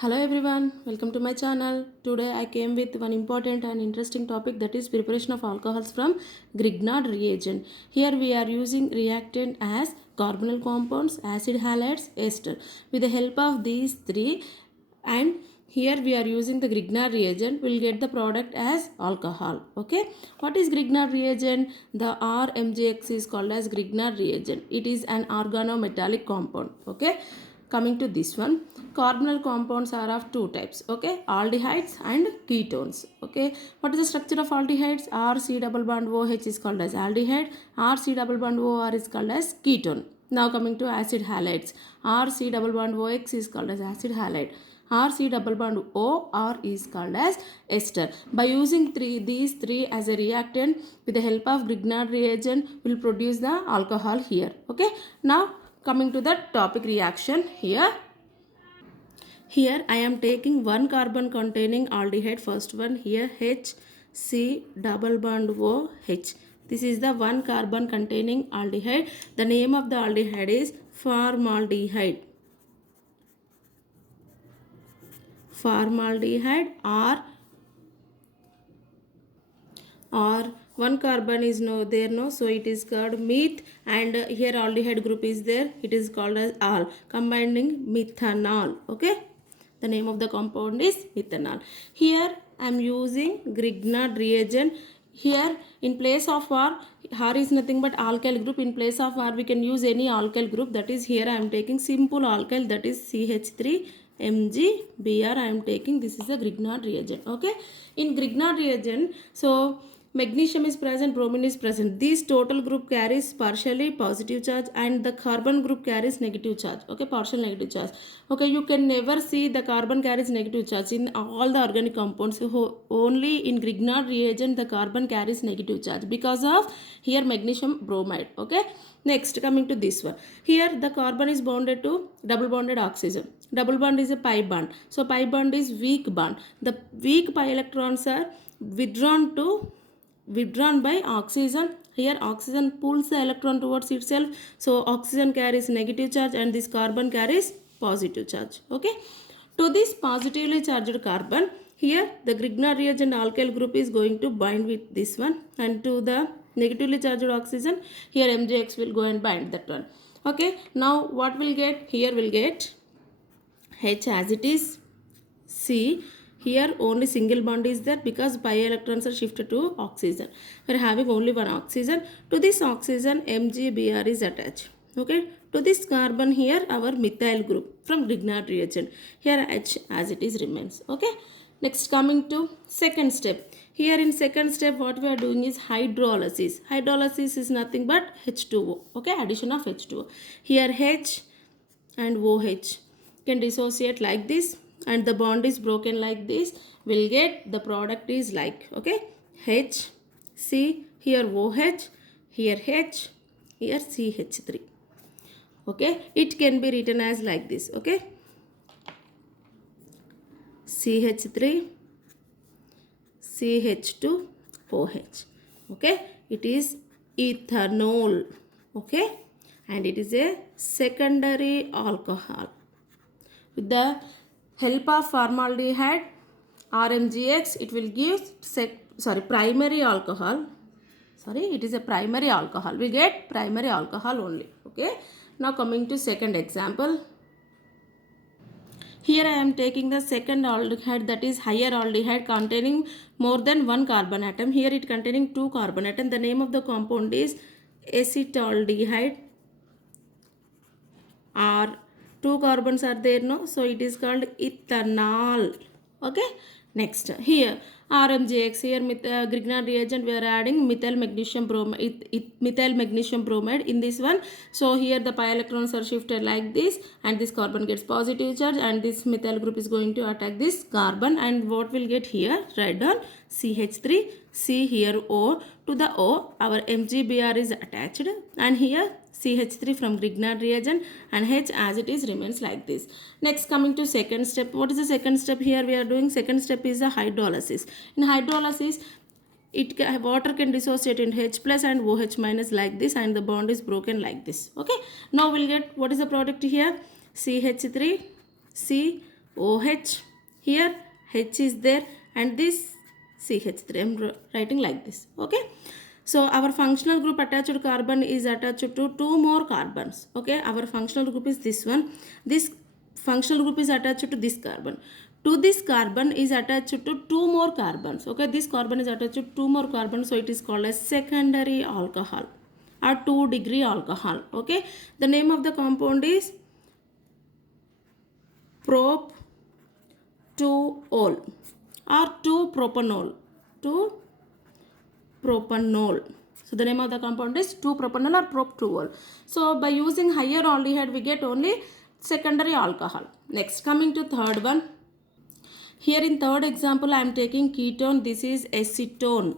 Hello everyone, welcome to my channel. Today I came with one important and interesting topic, that is preparation of alcohols from Grignard reagent. Here we are using reactant as carbonyl compounds, acid halides, ester. With the help of these three, and here we are using the Grignard reagent, we'll get the product as alcohol. Okay, what is Grignard reagent? The RMGX is called as Grignard reagent. It is an organometallic compound. Okay, coming to this one, carbonyl compounds are of two types. Okay, aldehydes and ketones. Okay, what is the structure of aldehydes? RC double bond OH is called as aldehyde, RC double bond OR is called as ketone. Now coming to acid halides, RC double bond OX is called as acid halide, RC double bond OR is called as ester. By using these three as a reactant, with the help of Grignard reagent, will produce the alcohol here. Okay, now coming to the topic reaction here. Here I am taking one carbon containing aldehyde, first one here, HC double bond OH. This is the one carbon containing aldehyde. The name of the aldehyde is formaldehyde. Formaldehyde, or one carbon is no, so it is called meth, and here aldehyde group is there, it is called as al, combining methanol. Okay, the name of the compound is methanol. Here I am using Grignard reagent. Here in place of R is nothing but alkyl group. In place of R we can use any alkyl group. That is, here I am taking simple alkyl, that is CH3 MgBr I am taking. This is the Grignard reagent. Okay, in Grignard reagent, so magnesium is present, bromine is present. This total group carries partially positive charge and the carbon group carries negative charge. Okay, partial negative charge. Okay, you can never see the carbon carries negative charge in all the organic compounds. Only in Grignard reagent the carbon carries negative charge because of here magnesium bromide. Okay, next coming to this one. Here the carbon is bonded to double bonded oxygen. Double bond is a pi bond. So pi bond is weak bond. The weak pi electrons are withdrawn by oxygen. Here oxygen pulls the electron towards itself, so oxygen carries negative charge and this carbon carries positive charge. Okay, to this positively charged carbon, here the Grignard reagent alkyl group is going to bind with this one, and to the negatively charged oxygen, here MgX will go and bind that one. Okay, now what will get? Here will get H as it is, C. Here only single bond is there because pi electrons are shifted to oxygen. We are having only one oxygen. To this oxygen MgBr is attached. Okay, to this carbon here our methyl group from Grignard reagent. Here H as it is remains. Okay, next coming to second step. Here in second step what we are doing is hydrolysis. Hydrolysis is nothing but H2O. Okay, addition of H2O. Here H and OH can dissociate like this, and the bond is broken like this. We'll get the product is like, okay, H, C, here OH, here H, here CH3. Okay, it can be written as like this. Okay, CH3, CH2, OH. Okay, it is ethanol. Okay, and it is a secondary alcohol. With the help of formaldehyde, RMGX, it will give primary alcohol. It is a primary alcohol. We get primary alcohol only. Okay, now coming to second example. Here I am taking the second aldehyde, that is higher aldehyde, containing more than one carbon atom. Here it containing two carbon atom. The name of the compound is acetaldehyde, or two carbons are there, no, so it is called ethanol. Okay, next here RMGX, here Grignard reagent we are adding methyl magnesium bromide in this one. So here the pi electrons are shifted like this, and this carbon gets positive charge, and this methyl group is going to attack this carbon, and what will get here? Write down CH3, C here O, to the O our MgBr is attached, and here CH3 from Grignard reagent, and H as it is remains like this. Next coming to second step. What is the second step here we are doing? Second step is the hydrolysis. In hydrolysis, water can dissociate into H plus and OH minus like this, and the bond is broken like this. Okay, now we'll get what is the product here? CH3, C, OH. Here H is there and this CH3. I am writing like this. Okay. So our functional group attached carbon is attached to two more carbons. Okay, our functional group is this one. This functional group is attached to this carbon. To this carbon is attached to two more carbons. Okay, this carbon is attached to two more carbons, so it is called as secondary alcohol or 2-degree alcohol. Okay, the name of the compound is prop-2-ol or 2-propanol. 2-propanol. So the name of the compound is 2-propanol or prop-2-ol. So by using higher aldehyde we get only secondary alcohol. Next, coming to third one. Here in third example I am taking ketone. This is acetone.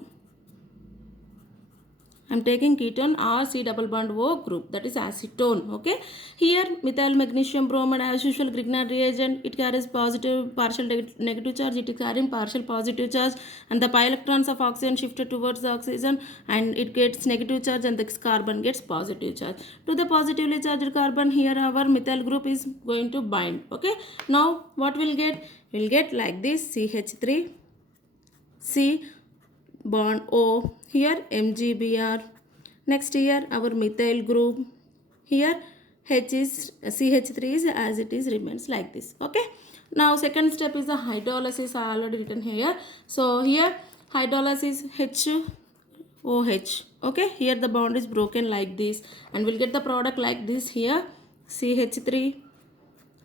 I am taking ketone or C double bond O group, that is acetone. Okay, here methyl magnesium bromide as usual Grignard reagent. It carries positive partial negative charge, it is carrying partial positive charge, and the pi electrons of oxygen shifted towards the oxygen and it gets negative charge and the carbon gets positive charge. To the positively charged carbon, here our methyl group is going to bind. Okay, now what we'll get? We'll get like this: CH3, C bond O, here MgBr. Next here our methyl group, here H is CH3 is as it is remains like this. Okay, now second step is the hydrolysis. I already written here. So here hydrolysis HOH. Okay, here the bond is broken like this and we'll get the product like this. Here CH3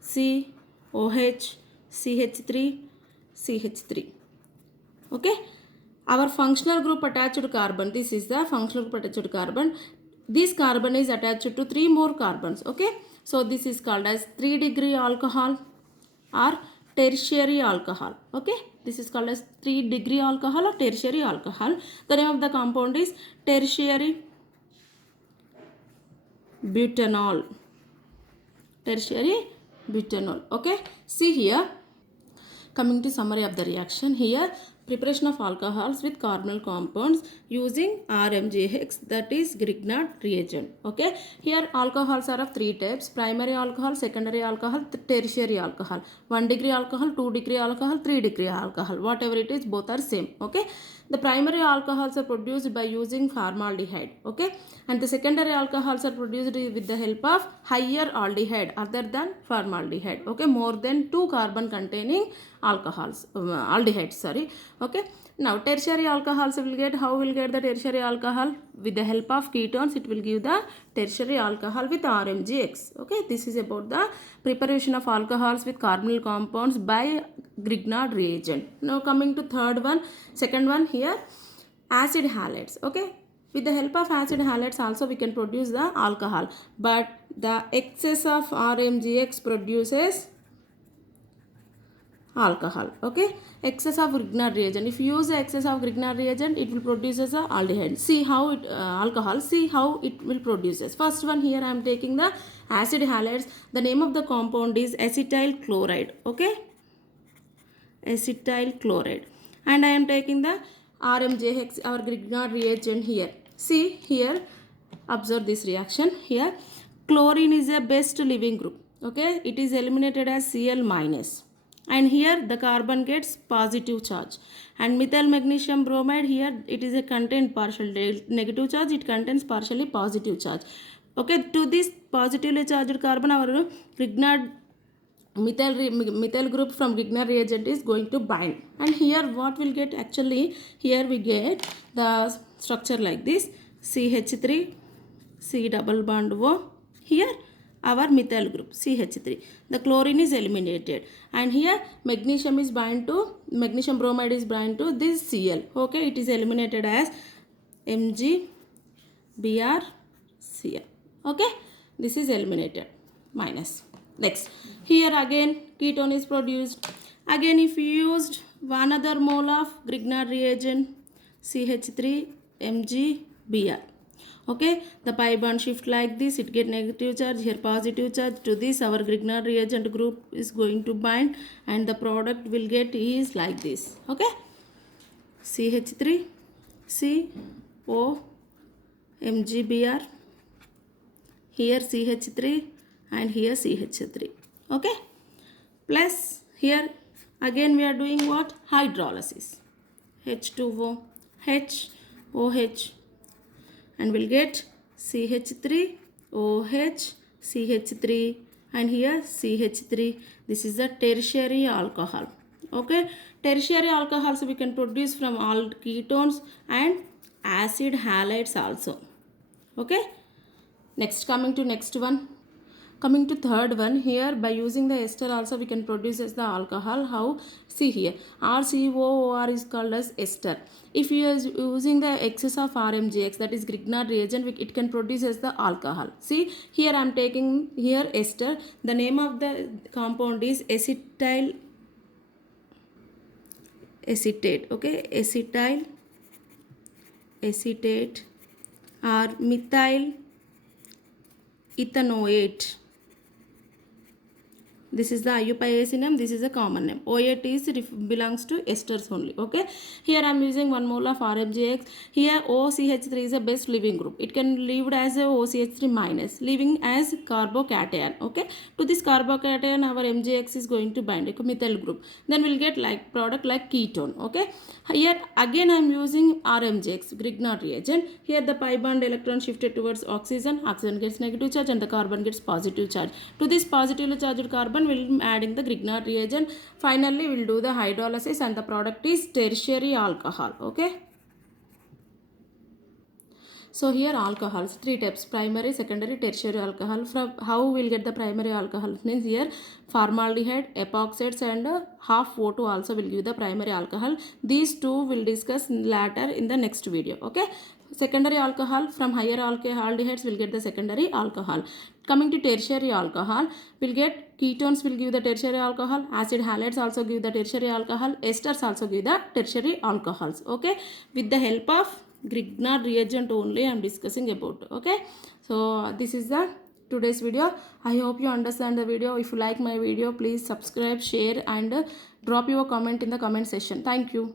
COH CH3 CH3. Okay, our functional group attached to carbon, this is the functional group attached to carbon. This carbon is attached to three more carbons. Okay, so this is called as 3-degree alcohol or tertiary alcohol. Okay, this is called as 3-degree alcohol or tertiary alcohol. The name of the compound is tertiary butanol. Tertiary butanol. Okay, see here, coming to summary of the reaction. Here preparation of alcohols with carbonyl compounds using RMGX, that is Grignard reagent. Okay, here alcohols are of three types: primary alcohol, secondary alcohol, tertiary alcohol. 1-degree alcohol, 2-degree alcohol, 3-degree alcohol, whatever it is, both are same. Okay, the primary alcohols are produced by using formaldehyde. Okay, and the secondary alcohols are produced with the help of higher aldehyde other than formaldehyde. Okay, more than 2 carbon containing alcohols, aldehydes, sorry. Okay, now tertiary alcohols will get, how will get the tertiary alcohol? With the help of ketones it will give the tertiary alcohol with RMGX. Okay, this is about the preparation of alcohols with carbonyl compounds by Grignard reagent. Now coming to third one, second one, here acid halides. Okay, with the help of acid halides also we can produce the alcohol, but the excess of RMGX produces alcohol. Okay, excess of Grignard reagent, if you use the excess of Grignard reagent it will produce as a aldehyde. See how it alcohol, see how it will produces. First one, here I am taking the acid halides. The name of the compound is acetyl chloride. Okay, acetyl chloride, and I am taking the RMJX, our Grignard reagent. Here see, here observe this reaction. Here chlorine is a best leaving group. Okay, it is eliminated as Cl minus, and here the carbon gets positive charge, and methyl magnesium bromide, here it is a content partial negative charge, it contains partially positive charge. Okay, to this positively charged carbon our Grignard methyl group from Grignard reagent is going to bind, and here what will get? Actually here we get the structure like this: CH3 C double bond O, here our methyl group CH3, the chlorine is eliminated, and here magnesium is bind to, magnesium bromide is bind to this Cl. Okay, it is eliminated as MgBrCl. Okay, this is eliminated minus. Next, here again ketone is produced. Again if you used another mole of Grignard reagent, CH3 MgBr. Okay, the pi bond shift like this, it get negative charge, here positive charge. To this our Grignard reagent group is going to bind, and the product will get is like this. Okay, CH3 CO MgBr, here CH3 and here CH3. Okay, plus Here again we are doing what? Hydrolysis. H2O, H, OH, and we'll get CH3, OH, CH3, and here CH3. This is the tertiary alcohol. Okay, tertiary alcohols we can produce from all ketones and acid halides also. Okay, next, coming to next one. Coming to third one, here by using the ester also we can produce as the alcohol. How? See here, RCOOR is called as ester. If you are using the excess of RMGX, that is Grignard reagent, it can produce as the alcohol. See here I am taking here ester. The name of the compound is acetyl acetate. Okay, acetyl acetate or methyl ethanoate. This is the IUPAC name, this is a common name. OAT belongs to esters only. Okay, here I am using 1 mole of RMGX. Here OCH3 is a best leaving group. It can leave as a OCH3 minus, leaving as carbocation. Okay, to this carbocation our MGX is going to bind a methyl group. Then we'll get like product like ketone. Okay, here again I am using RMGX, Grignard reagent. Here the pi bond electron shifted towards oxygen. Oxygen gets negative charge and the carbon gets positive charge. To this positively charged carbon we'll be adding the Grignard reagent. Finally we'll do the hydrolysis and the product is tertiary alcohol. Okay, so here alcohols, 3 types: primary, secondary, tertiary alcohol. From how we'll get the primary alcohol means here formaldehyde, epoxides, and half O2 also will give the primary alcohol. These two will discuss later in the next video. Okay, secondary alcohol, from higher aldehydes will get the secondary alcohol. Coming to tertiary alcohol, we'll get ketones will give the tertiary alcohol, acid halides also give the tertiary alcohol, esters also give the tertiary alcohols. Okay, with the help of Grignard reagent only I am discussing about. Okay, so this is the today's video. I hope you understand the video. If you like my video, please subscribe, share, and drop your comment in the comment section. Thank you.